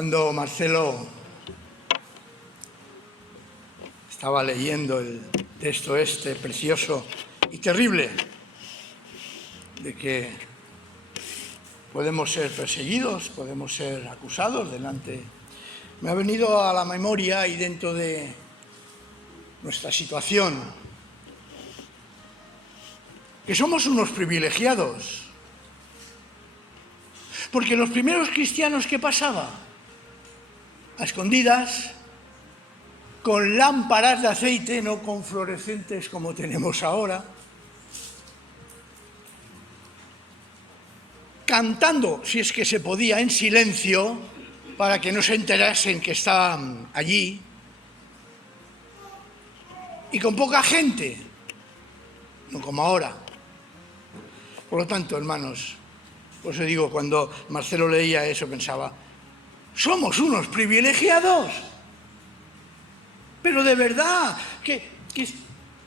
Cuando Marcelo estaba leyendo el texto este precioso y terrible de que podemos ser perseguidos, podemos ser acusados delante, me ha venido a la memoria y dentro de nuestra situación, que somos unos privilegiados. Porque los primeros cristianos, ¿qué pasaba? A escondidas, con lámparas de aceite, no con fluorescentes como tenemos ahora, cantando, si es que se podía, en silencio, para que no se enterasen que estaban allí, y con poca gente, no como ahora. Por lo tanto, hermanos, por eso digo, cuando Marcelo leía eso pensaba, somos unos privilegiados, pero de verdad, que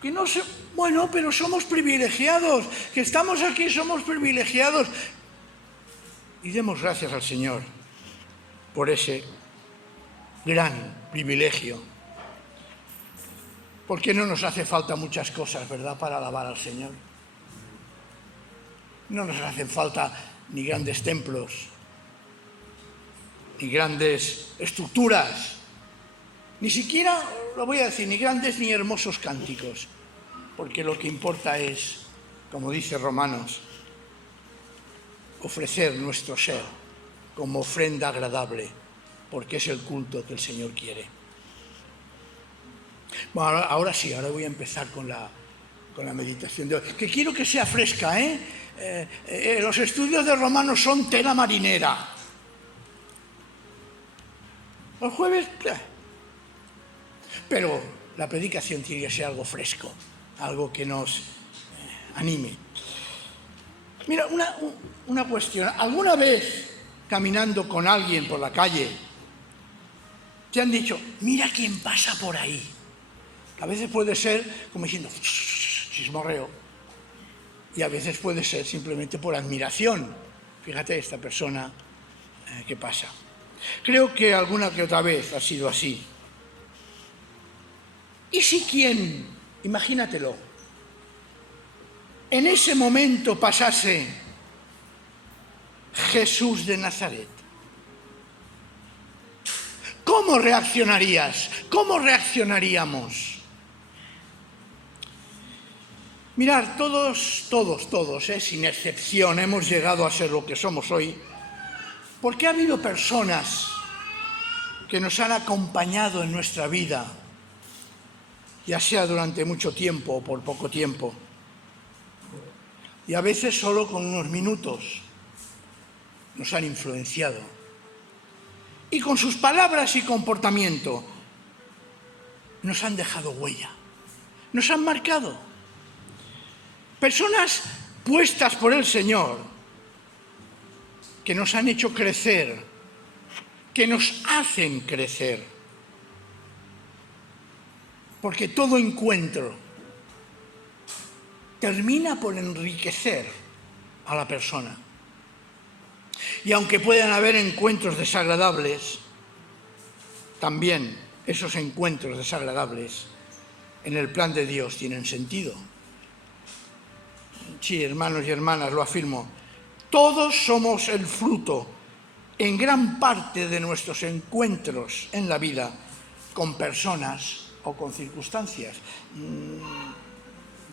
no sé, bueno, pero somos privilegiados, que estamos aquí, somos privilegiados. Y demos gracias al Señor por ese gran privilegio. Porque no nos hace falta muchas cosas, ¿verdad?, para alabar al Señor. No nos hacen falta ni grandes templos, ni grandes estructuras, ni siquiera, lo voy a decir, ni grandes ni hermosos cánticos, porque lo que importa es, como dice Romanos, ofrecer nuestro ser como ofrenda agradable, porque es el culto que el Señor quiere. Bueno, ahora sí, ahora voy a empezar con la meditación de hoy, que quiero que sea fresca, los estudios de Romanos son tela marinera. Los jueves, pero la predicación tiene que ser algo fresco, algo que nos anime. Mira, una cuestión. ¿Alguna vez, caminando con alguien por la calle, te han dicho, mira quién pasa por ahí? A veces puede ser como diciendo, chismorreo. Y a veces puede ser simplemente por admiración. Fíjate, esta persona que pasa. Creo que alguna que otra vez ha sido así. ¿Y si quién, imagínatelo, en ese momento pasase Jesús de Nazaret? ¿Cómo reaccionarías? ¿Cómo reaccionaríamos? Mirad, todos, sin excepción, hemos llegado a ser lo que somos hoy, porque ha habido personas que nos han acompañado en nuestra vida, ya sea durante mucho tiempo o por poco tiempo, y a veces solo con unos minutos nos han influenciado. Y con sus palabras y comportamiento nos han dejado huella, nos han marcado. Personas puestas por el Señor que nos han hecho crecer, que nos hacen crecer. Porque todo encuentro termina por enriquecer a la persona. Y aunque puedan haber encuentros desagradables, también esos encuentros desagradables en el plan de Dios tienen sentido. Sí, hermanos y hermanas, lo afirmo. Todos somos el fruto, en gran parte de nuestros encuentros en la vida, con personas o con circunstancias.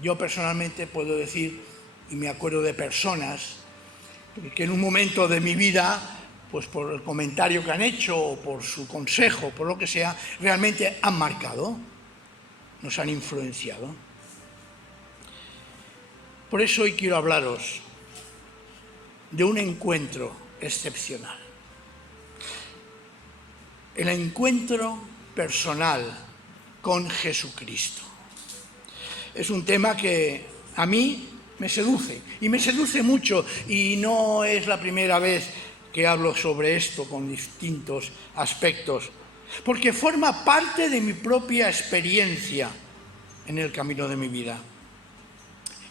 Yo personalmente puedo decir, y me acuerdo de personas que en un momento de mi vida, pues por el comentario que han hecho, o por su consejo, por lo que sea, realmente han marcado, nos han influenciado. Por eso hoy quiero hablaros de un encuentro excepcional. El encuentro personal con Jesucristo. Es un tema que a mí me seduce, y me seduce mucho, y no es la primera vez que hablo sobre esto con distintos aspectos, porque forma parte de mi propia experiencia en el camino de mi vida.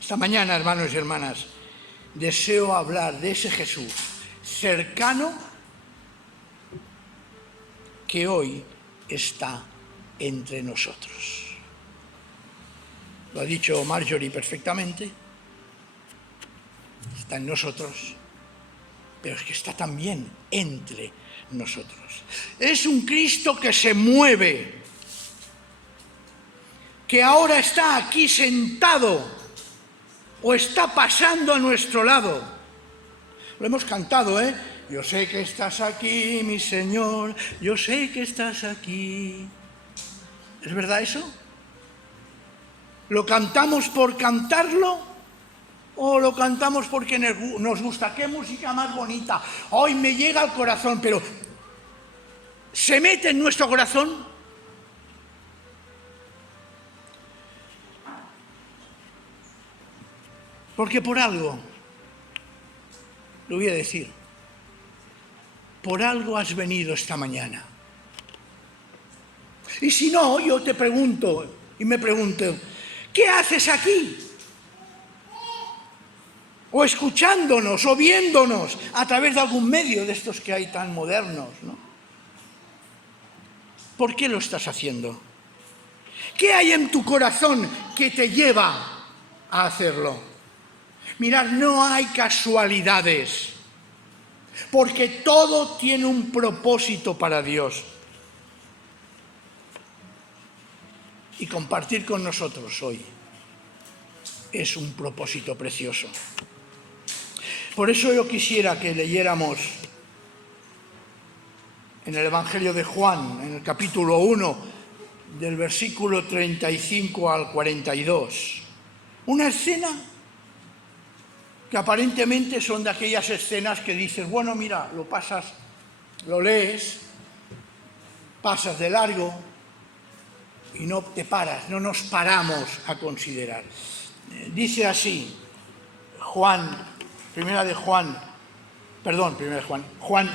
Esta mañana, hermanos y hermanas, deseo hablar de ese Jesús cercano que hoy está entre nosotros. Lo ha dicho Marjorie perfectamente. Está en nosotros, pero es que está también entre nosotros. Es un Cristo que se mueve, que ahora está aquí sentado o está pasando a nuestro lado. Lo hemos cantado, ¿eh? Yo sé que estás aquí, mi Señor, yo sé que estás aquí. ¿Es verdad eso? ¿Lo cantamos por cantarlo o lo cantamos porque nos gusta? ¡Qué música más bonita! Hoy me llega al corazón, pero ¿se mete en nuestro corazón? Porque por algo, lo voy a decir, por algo has venido esta mañana. Y si no, yo te pregunto, y me pregunto, ¿qué haces aquí? O escuchándonos, o viéndonos a través de algún medio de estos que hay tan modernos, ¿no? ¿Por qué lo estás haciendo? ¿Qué hay en tu corazón que te lleva a hacerlo? Mirad, no hay casualidades, porque todo tiene un propósito para Dios. Y compartir con nosotros hoy es un propósito precioso. Por eso yo quisiera que leyéramos en el Evangelio de Juan, en el capítulo 1, del versículo 35 al 42, una escena que aparentemente son de aquellas escenas que dices, bueno, mira, lo pasas, lo lees, pasas de largo y no te paras, no nos paramos a considerar. Dice así, Juan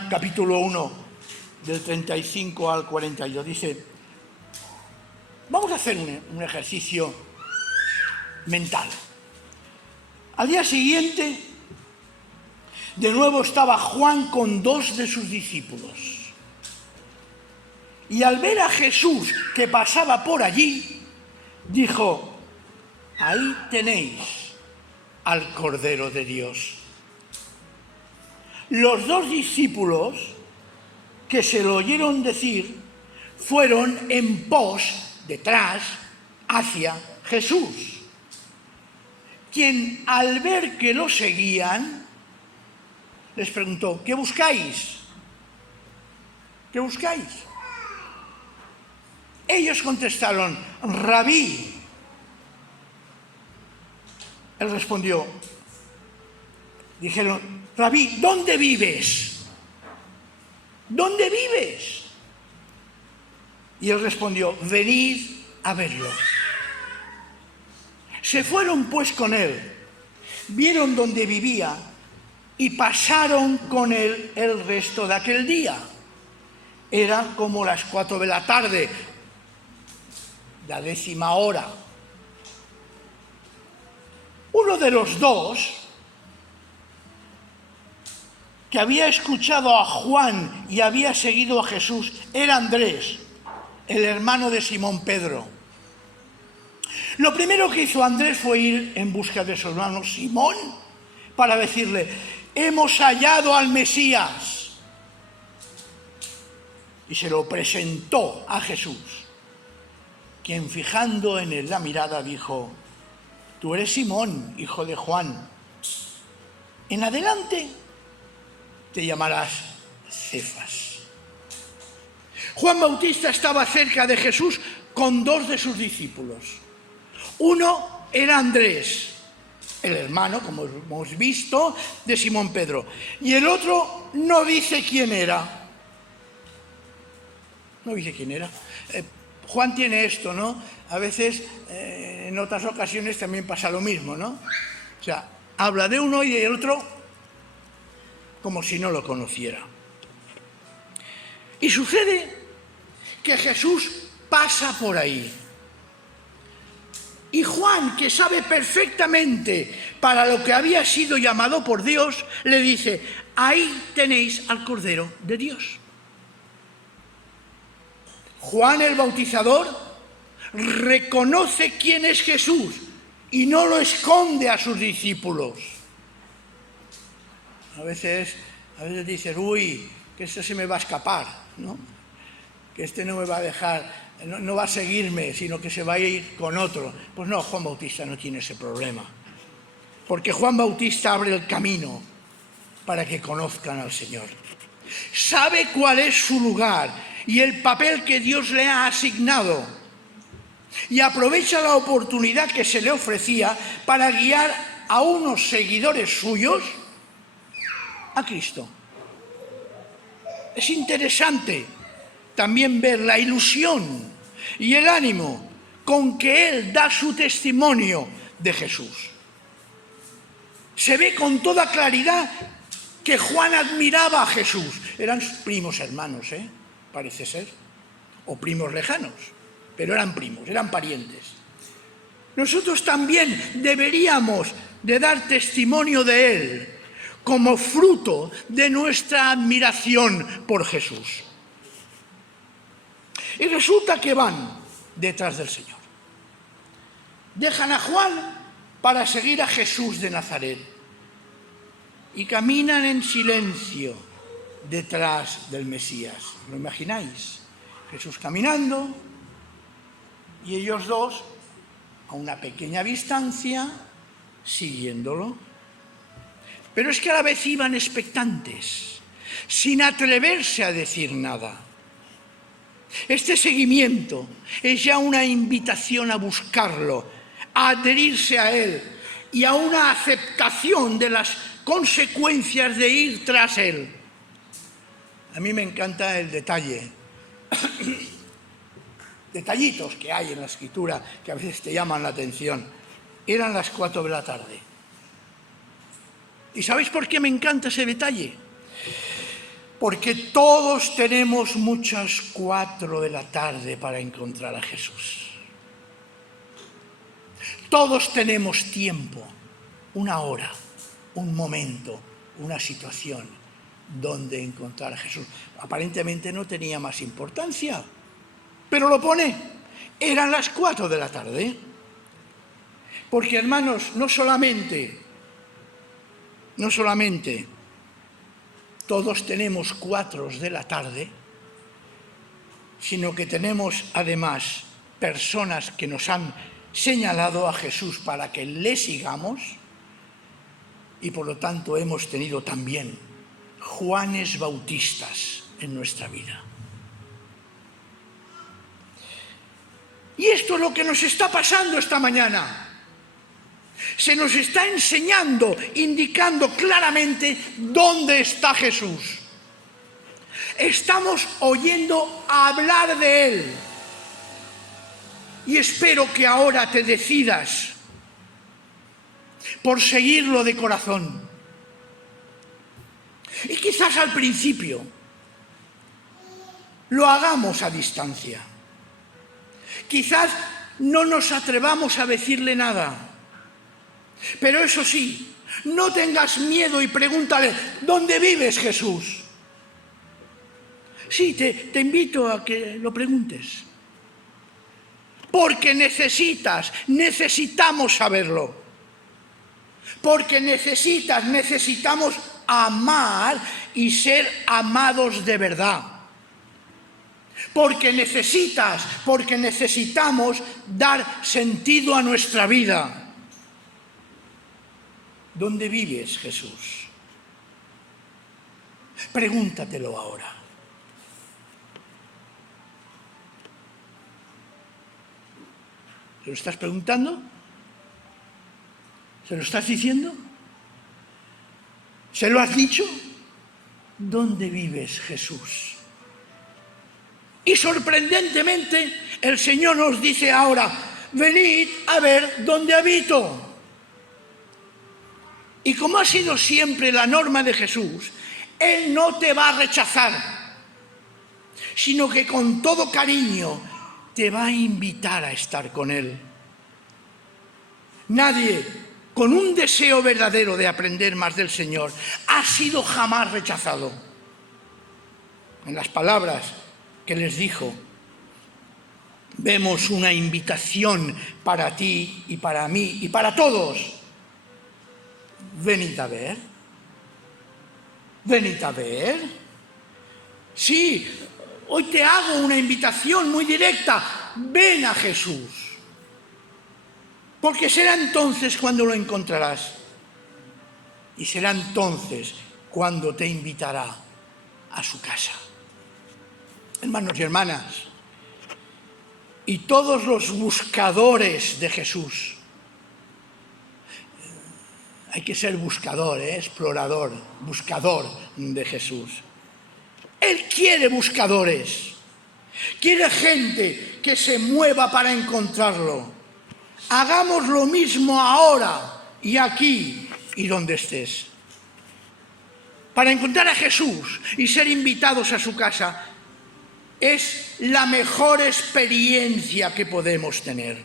capítulo 1, del 35 al 42, dice, vamos a hacer un ejercicio mental. Al día siguiente, de nuevo estaba Juan con 2 de sus discípulos. Y al ver a Jesús que pasaba por allí, dijo, ahí tenéis al Cordero de Dios. Los 2 discípulos que se lo oyeron decir fueron en pos, detrás, hacia Jesús, quien al ver que lo seguían, les preguntó, ¿qué buscáis? ¿Qué buscáis? Ellos contestaron, Rabí. Él respondió, dijeron, Rabí, ¿dónde vives? ¿Dónde vives? Y él respondió, venid a verlo. Se fueron pues con él, vieron dónde vivía y pasaron con él el resto de aquel día. Eran como las 4 de la tarde, la 10ª hora. Uno de los 2 que había escuchado a Juan y había seguido a Jesús era Andrés, el hermano de Simón Pedro. Lo primero que hizo Andrés fue ir en busca de su hermano Simón para decirle, hemos hallado al Mesías. Y se lo presentó a Jesús, quien fijando en él la mirada dijo, tú eres Simón, hijo de Juan. En adelante te llamarás Cefas. Juan Bautista estaba cerca de Jesús con 2 de sus discípulos. Uno era Andrés, el hermano, como hemos visto, de Simón Pedro. Y el otro no dice quién era. No dice quién era. Juan tiene esto, ¿no? A veces, en otras ocasiones también pasa lo mismo, ¿no? O sea, habla de uno y del otro como si no lo conociera. Y sucede que Jesús pasa por ahí. Y Juan, que sabe perfectamente para lo que había sido llamado por Dios, le dice, ahí tenéis al Cordero de Dios. Juan el Bautizador reconoce quién es Jesús y no lo esconde a sus discípulos. A veces dices, uy, que esto se me va a escapar, ¿no? Que este no me va a dejar, no va a seguirme, sino que se va a ir con otro. Pues no, Juan Bautista no tiene ese problema. Porque Juan Bautista abre el camino para que conozcan al Señor. Sabe cuál es su lugar y el papel que Dios le ha asignado. Y aprovecha la oportunidad que se le ofrecía para guiar a unos seguidores suyos a Cristo. Es interesante también ver la ilusión y el ánimo con que él da su testimonio de Jesús. Se ve con toda claridad que Juan admiraba a Jesús. Eran primos hermanos, parece ser, o primos lejanos, pero eran primos, eran parientes. Nosotros también deberíamos de dar testimonio de él como fruto de nuestra admiración por Jesús. Y resulta que van detrás del Señor. Dejan a Juan para seguir a Jesús de Nazaret y caminan en silencio detrás del Mesías. ¿Lo imagináis? Jesús caminando y ellos dos a una pequeña distancia siguiéndolo. Pero es que a la vez iban expectantes, sin atreverse a decir nada. Este seguimiento es ya una invitación a buscarlo, a adherirse a él y a una aceptación de las consecuencias de ir tras él. A mí me encanta el detalle, detallitos que hay en la Escritura que a veces te llaman la atención. Eran las 4 de la tarde. ¿Y sabéis por qué me encanta ese detalle? Porque todos tenemos muchas 4 de la tarde para encontrar a Jesús. Todos tenemos tiempo, una hora, un momento, una situación donde encontrar a Jesús. Aparentemente no tenía más importancia, pero lo pone. Eran las 4 de la tarde. Porque, hermanos, no solamente todos tenemos 4 de la tarde, sino que tenemos además personas que nos han señalado a Jesús para que le sigamos y por lo tanto hemos tenido también Juanes Bautistas en nuestra vida. Y esto es lo que nos está pasando esta mañana. Se nos está enseñando, indicando claramente dónde está Jesús. Estamos oyendo hablar de Él. Y espero que ahora te decidas por seguirlo de corazón. Y quizás al principio lo hagamos a distancia. Quizás no nos atrevamos a decirle nada. Pero eso sí, no tengas miedo y pregúntale, ¿dónde vives, Jesús? Sí, te invito a que lo preguntes. Porque necesitamos saberlo. Porque necesitamos amar y ser amados de verdad. Porque necesitamos dar sentido a nuestra vida. ¿Dónde vives, Jesús? Pregúntatelo ahora. ¿Se lo estás preguntando? ¿Se lo estás diciendo? ¿Se lo has dicho? ¿Dónde vives, Jesús? Y sorprendentemente el Señor nos dice ahora, venid a ver dónde habito. Y como ha sido siempre la norma de Jesús, Él no te va a rechazar, sino que con todo cariño te va a invitar a estar con Él. Nadie con un deseo verdadero de aprender más del Señor ha sido jamás rechazado. En las palabras que les dijo, vemos una invitación para ti y para mí y para todos. Venid a ver. Venid a ver. Sí, hoy te hago una invitación muy directa. Ven a Jesús. Porque será entonces cuando lo encontrarás. Y será entonces cuando te invitará a su casa. Hermanos y hermanas, y todos los buscadores de Jesús, hay que ser buscador, explorador, buscador de Jesús. Él quiere buscadores, quiere gente que se mueva para encontrarlo. Hagamos lo mismo ahora y aquí y donde estés. Para encontrar a Jesús y ser invitados a su casa es la mejor experiencia que podemos tener.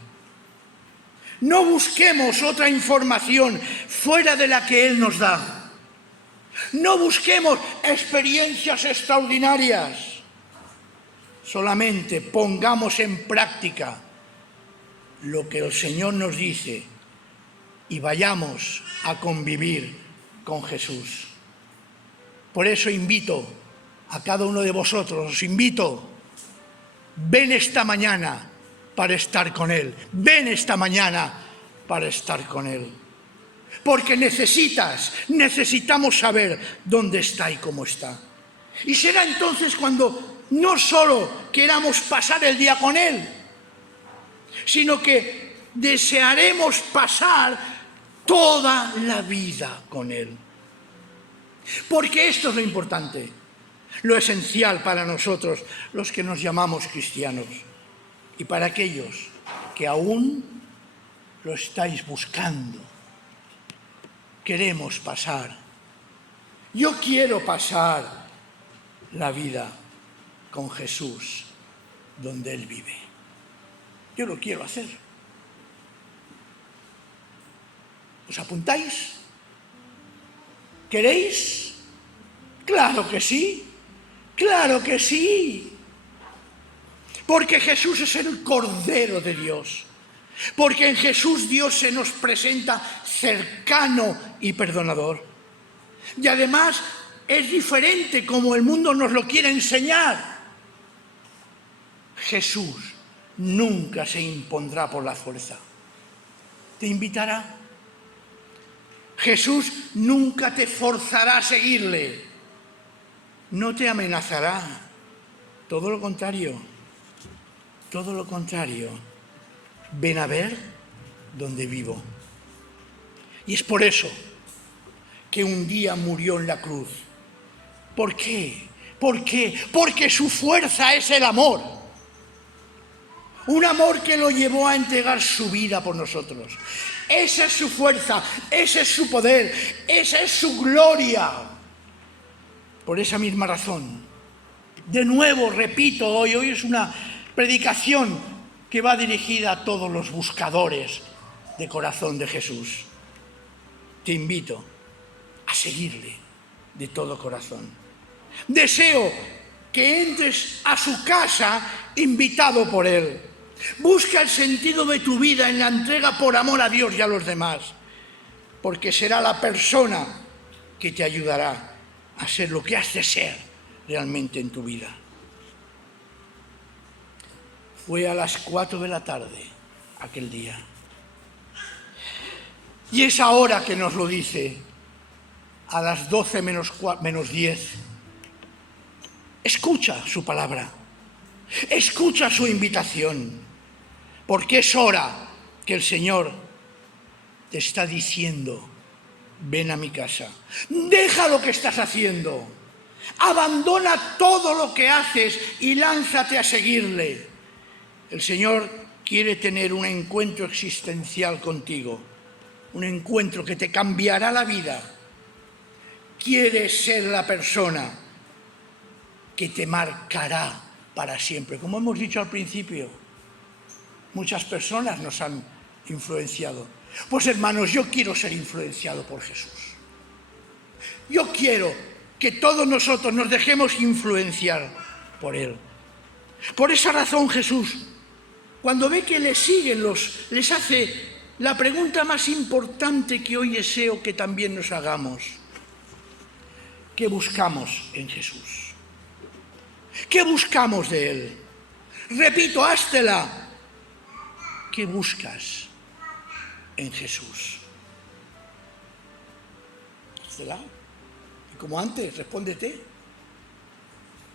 No busquemos otra información fuera de la que Él nos da. No busquemos experiencias extraordinarias. Solamente pongamos en práctica lo que el Señor nos dice y vayamos a convivir con Jesús. Por eso invito a cada uno de vosotros, os invito, ven esta mañana para estar con Él. Ven esta mañana para estar con Él. Porque necesitamos saber dónde está y cómo está. Y será entonces cuando no solo queramos pasar el día con Él, sino que desearemos pasar toda la vida con Él. Porque esto es lo importante, lo esencial para nosotros, los que nos llamamos cristianos, y para aquellos que aún lo estáis buscando. Queremos pasar. Yo quiero pasar la vida con Jesús donde Él vive. Yo lo quiero hacer. ¿Os apuntáis? ¿Queréis? Claro que sí, claro que sí. Porque Jesús es el Cordero de Dios. Porque en Jesús Dios se nos presenta cercano y perdonador. Y además es diferente como el mundo nos lo quiere enseñar. Jesús nunca se impondrá por la fuerza. Te invitará. Jesús nunca te forzará a seguirle. No te amenazará. Todo lo contrario. Todo lo contrario. Ven a ver dónde vivo. Y es por eso que un día murió en la cruz. ¿Por qué? ¿Por qué? Porque su fuerza es el amor. Un amor que lo llevó a entregar su vida por nosotros. Esa es su fuerza, ese es su poder, esa es su gloria. Por esa misma razón, de nuevo repito, hoy es una predicación que va dirigida a todos los buscadores de corazón de Jesús. Te invito a seguirle de todo corazón. Deseo que entres a su casa invitado por Él. Busca el sentido de tu vida en la entrega por amor a Dios y a los demás, porque será la persona que te ayudará a ser lo que has de ser realmente en tu vida. Fue a las 4 de la tarde aquel día. Y es ahora que nos lo dice, a las 12 menos 10. Escucha su palabra, escucha su invitación. Porque es hora que el Señor te está diciendo, ven a mi casa, deja lo que estás haciendo, abandona todo lo que haces y lánzate a seguirle. El Señor quiere tener un encuentro existencial contigo, un encuentro que te cambiará la vida. Quiere ser la persona que te marcará para siempre. Como hemos dicho al principio, muchas personas nos han influenciado. Pues hermanos, yo quiero ser influenciado por Jesús. Yo quiero que todos nosotros nos dejemos influenciar por Él. Por esa razón Jesús cuando ve que le siguen, les hace la pregunta más importante que hoy deseo que también nos hagamos. ¿Qué buscamos en Jesús? ¿Qué buscamos de Él? Repito, háztela. ¿Qué buscas en Jesús? Háztela. Y como antes, respóndete.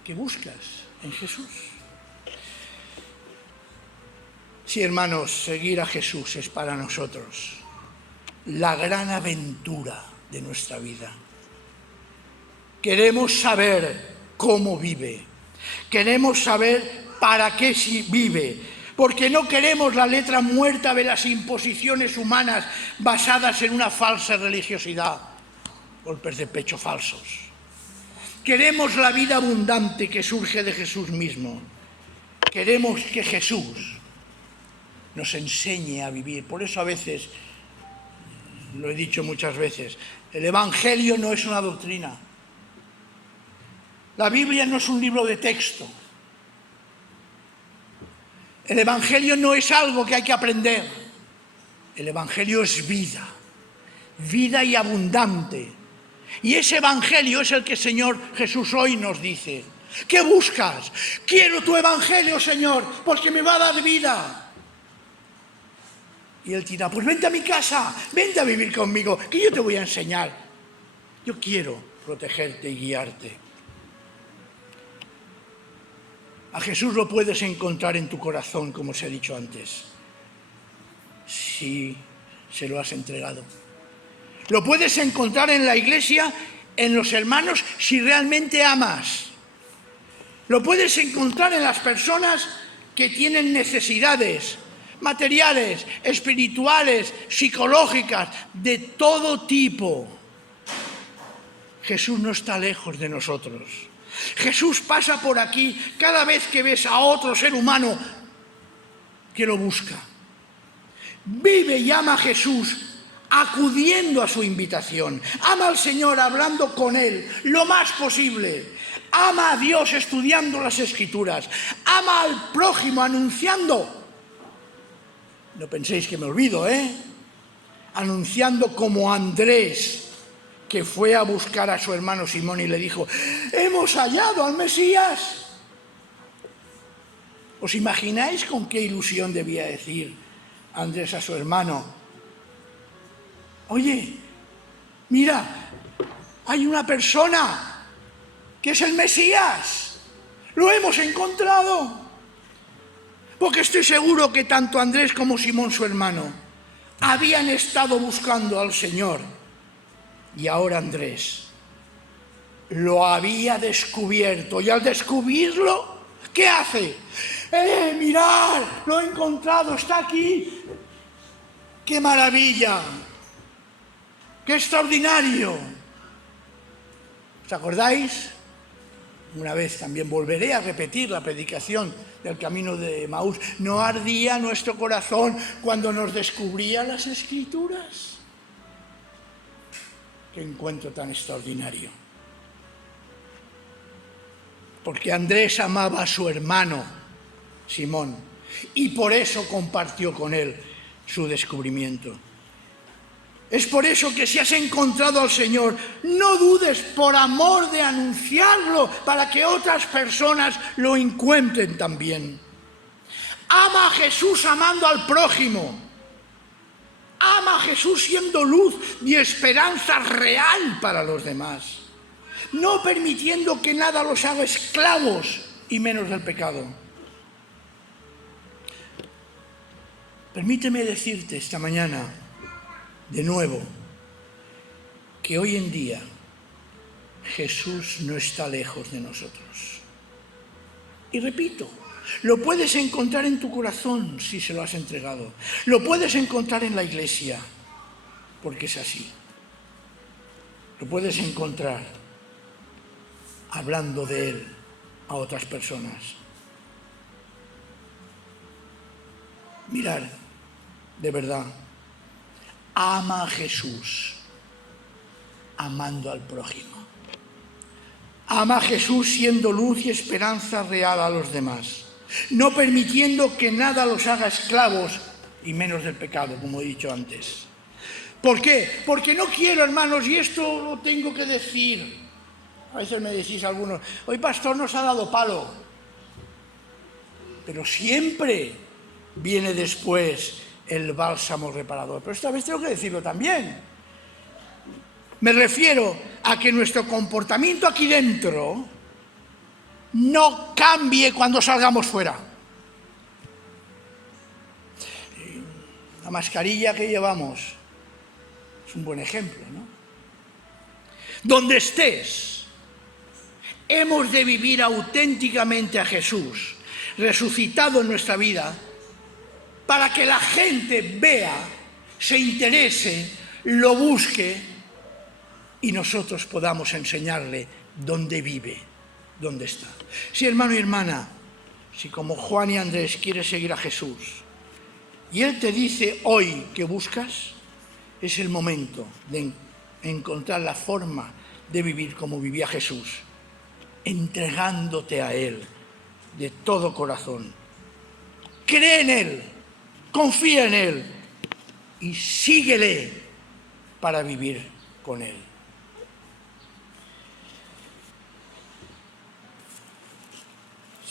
¿Qué buscas en Jesús? Sí, hermanos, seguir a Jesús es para nosotros la gran aventura de nuestra vida. Queremos saber cómo vive. Queremos saber para qué vive. Porque no queremos la letra muerta de las imposiciones humanas basadas en una falsa religiosidad. Golpes de pecho falsos. Queremos la vida abundante que surge de Jesús mismo. Queremos que Jesús nos enseñe a vivir. Por eso a veces, lo he dicho muchas veces, el Evangelio no es una doctrina. La Biblia no es un libro de texto. El Evangelio no es algo que hay que aprender. El Evangelio es vida, vida y abundante. Y ese Evangelio es el que el Señor Jesús hoy nos dice. ¿Qué buscas? Quiero tu Evangelio, Señor, porque me va a dar vida. Y Él dirá, pues vente a mi casa, vente a vivir conmigo, que yo te voy a enseñar. Yo quiero protegerte y guiarte. A Jesús lo puedes encontrar en tu corazón, como os he dicho antes, si se lo has entregado. Lo puedes encontrar en la iglesia, en los hermanos, si realmente amas. Lo puedes encontrar en las personas que tienen necesidades materiales, espirituales, psicológicas, de todo tipo. Jesús no está lejos de nosotros. Jesús pasa por aquí cada vez que ves a otro ser humano que lo busca. Vive y ama a Jesús acudiendo a su invitación. Ama al Señor hablando con Él lo más posible. Ama a Dios estudiando las Escrituras. Ama al prójimo anunciando. No penséis que me olvido, anunciando como Andrés, que fue a buscar a su hermano Simón y le dijo, hemos hallado al Mesías. ¿Os imagináis con qué ilusión debía decir Andrés a su hermano? Oye, mira, hay una persona que es el Mesías. Lo hemos encontrado. Porque estoy seguro que tanto Andrés como Simón, su hermano, habían estado buscando al Señor. Y ahora Andrés lo había descubierto. Y al descubrirlo, ¿qué hace? Mirad, lo he encontrado, está aquí. ¡Qué maravilla! ¡Qué extraordinario! ¿Os acordáis? Una vez también volveré a repetir la predicación del camino de Emaús. ¿No ardía nuestro corazón cuando nos descubría las Escrituras? ¡Qué encuentro tan extraordinario! Porque Andrés amaba a su hermano Simón y por eso compartió con él su descubrimiento. Es por eso que si has encontrado al Señor, no dudes por amor de anunciarlo para que otras personas lo encuentren también. Ama a Jesús amando al prójimo. Ama a Jesús siendo luz y esperanza real para los demás. No permitiendo que nada los haga esclavos y menos del pecado. Permíteme decirte esta mañana, de nuevo, que hoy en día Jesús no está lejos de nosotros. Y repito, lo puedes encontrar en tu corazón si se lo has entregado. Lo puedes encontrar en la iglesia, porque es así. Lo puedes encontrar hablando de Él a otras personas. Mirad, de verdad, ama a Jesús amando al prójimo. Ama a Jesús siendo luz y esperanza real a los demás. no permitiendo que nada los haga esclavos y menos del pecado, como he dicho antes. ¿Por qué? Porque no quiero, hermanos, y esto lo tengo que decir. A veces me decís algunos, hoy pastor nos ha dado palo, pero siempre viene después el bálsamo reparador. Pero esta vez tengo que decirlo también. Me refiero a que nuestro comportamiento aquí dentro no cambie cuando salgamos fuera. La mascarilla que llevamos es un buen ejemplo, ¿no? Donde estés, hemos de vivir auténticamente a Jesús, resucitado en nuestra vida, para que la gente vea, se interese, lo busque y nosotros podamos enseñarle dónde vive, dónde está. Sí, hermano y hermana, si como Juan y Andrés quieres seguir a Jesús y Él te dice hoy que buscas, es el momento de encontrar la forma de vivir como vivía Jesús, entregándote a Él de todo corazón. Cree en Él, confía en Él y síguele para vivir con Él.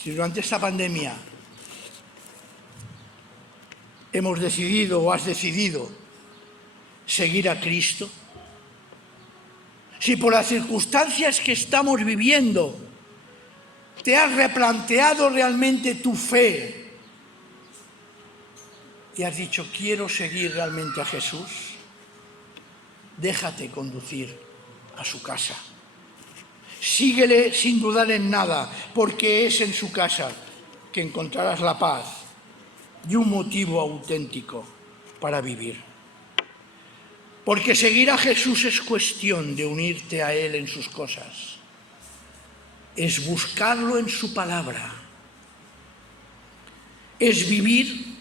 Si durante esta pandemia hemos decidido o has decidido seguir a Cristo, si por las circunstancias que estamos viviendo te has replanteado realmente tu fe y has dicho quiero seguir realmente a Jesús, déjate conducir a su casa. Síguele sin dudar en nada, porque es en su casa que encontrarás la paz y un motivo auténtico para vivir. Porque seguir a Jesús es cuestión de unirte a Él en sus cosas. Es buscarlo en su palabra. Es vivir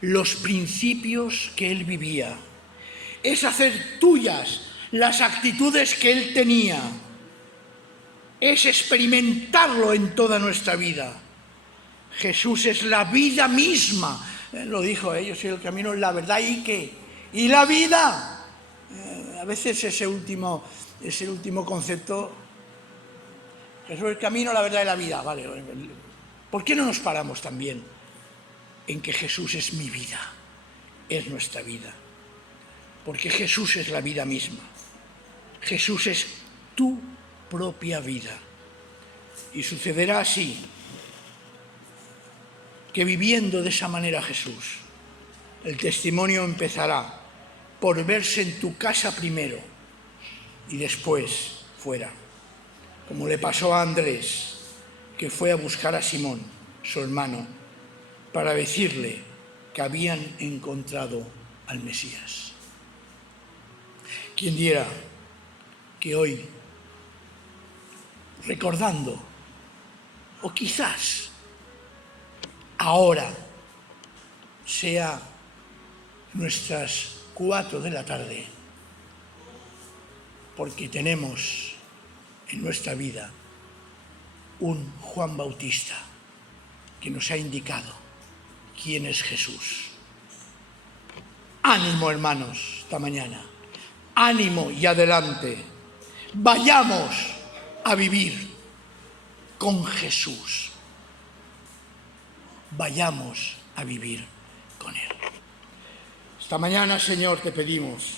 los principios que Él vivía. Es hacer tuyas las actitudes que Él tenía. Es experimentarlo en toda nuestra vida. Jesús es la vida misma. Lo dijo, yo soy el camino, la verdad y ¿qué? Y la vida. A veces ese último concepto, Jesús es el camino, la verdad y la vida. Vale. ¿Por qué no nos paramos también en que Jesús es mi vida, es nuestra vida? Porque Jesús es la vida misma. Jesús es tu propia vida. Y sucederá así, que viviendo de esa manera Jesús, el testimonio empezará por verse en tu casa primero y después fuera. Como le pasó a Andrés, que fue a buscar a Simón, su hermano, para decirle que habían encontrado al Mesías. Quien diera que hoy, recordando, o quizás ahora sea nuestras 4 de la tarde, porque tenemos en nuestra vida un Juan Bautista que nos ha indicado quién es Jesús. Ánimo, hermanos, esta mañana. Ánimo y adelante. Vayamos a vivir con Jesús. Vayamos a vivir con Él. Esta mañana, Señor, te pedimos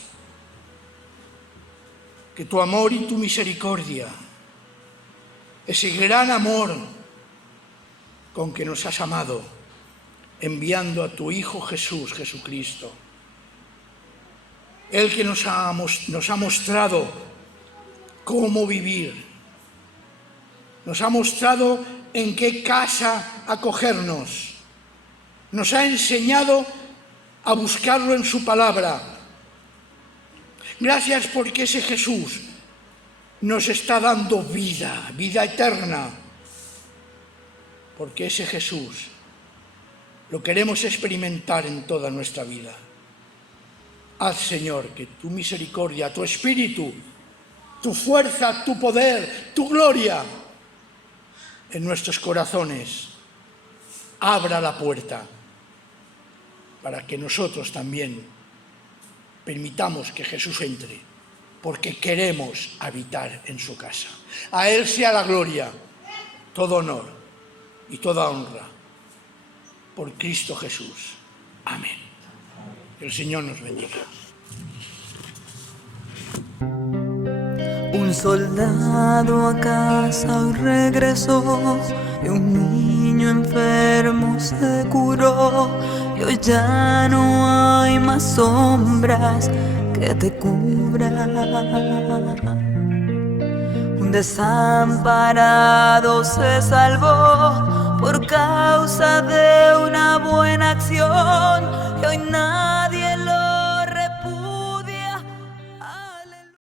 que tu amor y tu misericordia, ese gran amor con que nos has amado, enviando a tu Hijo Jesús, Jesucristo, Él que nos ha mostrado cómo vivir, nos ha mostrado en qué casa acogernos, nos ha enseñado a buscarlo en su palabra. Gracias porque ese Jesús nos está dando vida, vida eterna, porque ese Jesús lo queremos experimentar en toda nuestra vida. Haz, Señor, que tu misericordia, tu espíritu, tu fuerza, tu poder, tu gloria en nuestros corazones abra la puerta para que nosotros también permitamos que Jesús entre, porque queremos habitar en su casa. A Él sea la gloria, todo honor y toda honra, por Cristo Jesús. Amén. Que el Señor nos bendiga. Un soldado a casa hoy regresó, y un niño enfermo se curó, y hoy ya no hay más sombras que te cubran. Un desamparado se salvó por causa de una buena acción, y hoy